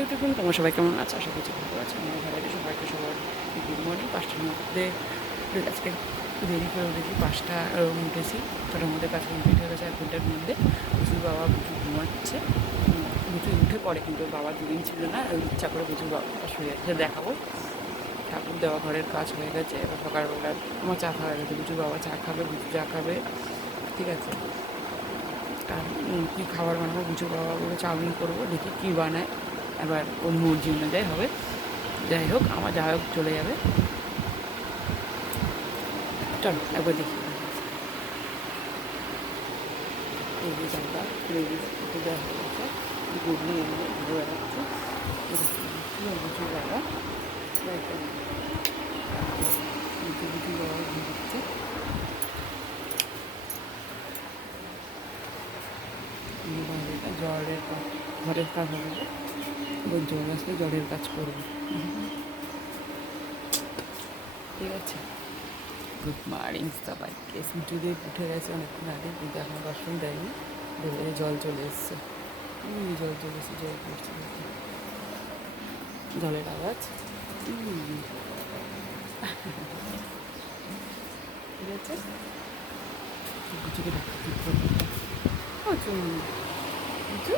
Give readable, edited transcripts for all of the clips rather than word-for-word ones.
YouTube তোমরা সবাই কেমন আছো? আশা করছি ভালো আছো। আমার ভালো আছে। সবাইকে সবার গুড মর্নিং। 5টার মধ্যে আজকে দেরি করে উঠেছি, 5টা উঠেছি। 6টার মধ্যে কাজ কমপ্লিট হয়ে গেছে 1 ঘন্টার মধ্যে। বুঝুর বাবা বুঝু ঘুমাচ্ছে। বুঝু উঠে পড়ে, কিন্তু বাবা দুদিন ছিল না, ইচ্ছা করে বুঝুর বাবা শুয়ে আছে, দেখাবো। ঠাকুর দেওয়া ঘরের কাজ হয়ে গেছে। এবার সকালবেলা আমার চা খাওয়া হয়ে গেছে। বুঝুর বাবা চা খাবে, বুঝু চা খাবে, ঠিক আছে। আর কী খাবার বানাবো, বুঝুর বাবা বলে চাউমিন করবো, দেখি কী বানায়। এবার ওর মর্জি অনুযায়ী হবে। যাই হোক, আমার যাই হোক চলে যাবে। চলো একবার দেখি। এই যে জানলা খুলে দিতে দেওয়া হয়ে গেছে, গুড়ি এনে ঘুরে বেড়াচ্ছে। বুঝুর বাবা বুঝুর বাবা ঘুরছে। জলের ঘরের কাজ হবে, এবার জল আসলে জলের কাজ করবো, ঠিক আছে। গুড মর্নিং সবাইকে। সূর্য দিয়ে উঠে গেছে অনেকক্ষণ আগে, কিন্তু এখন দর্শন দেয়নি। দেবে জল চলে এসছে, জল চলে এসছে, জল পড়ছে, জলের আওয়াজ। ঠিক আছে, বুঝুকে ডাকতে ঠিক করবো। ও চুনি, বুঝু,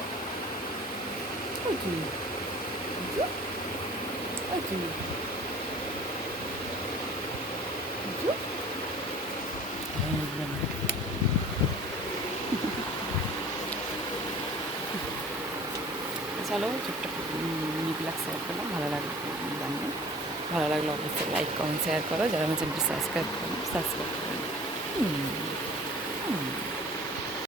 ও চুনি, বুঝু, ও চুনি, বুঝু। চলো ছোট্ট মিনি ব্লগ শেয়ার করলাম, ভালো লাগলো জানিয়ে। ভালো লাগলো অবশ্যই লাইক কমেন্ট শেয়ার করো। যারা আমার চ্যানেলটি সাবস্ক্রাইব করো, সাবস্ক্রাইব করো।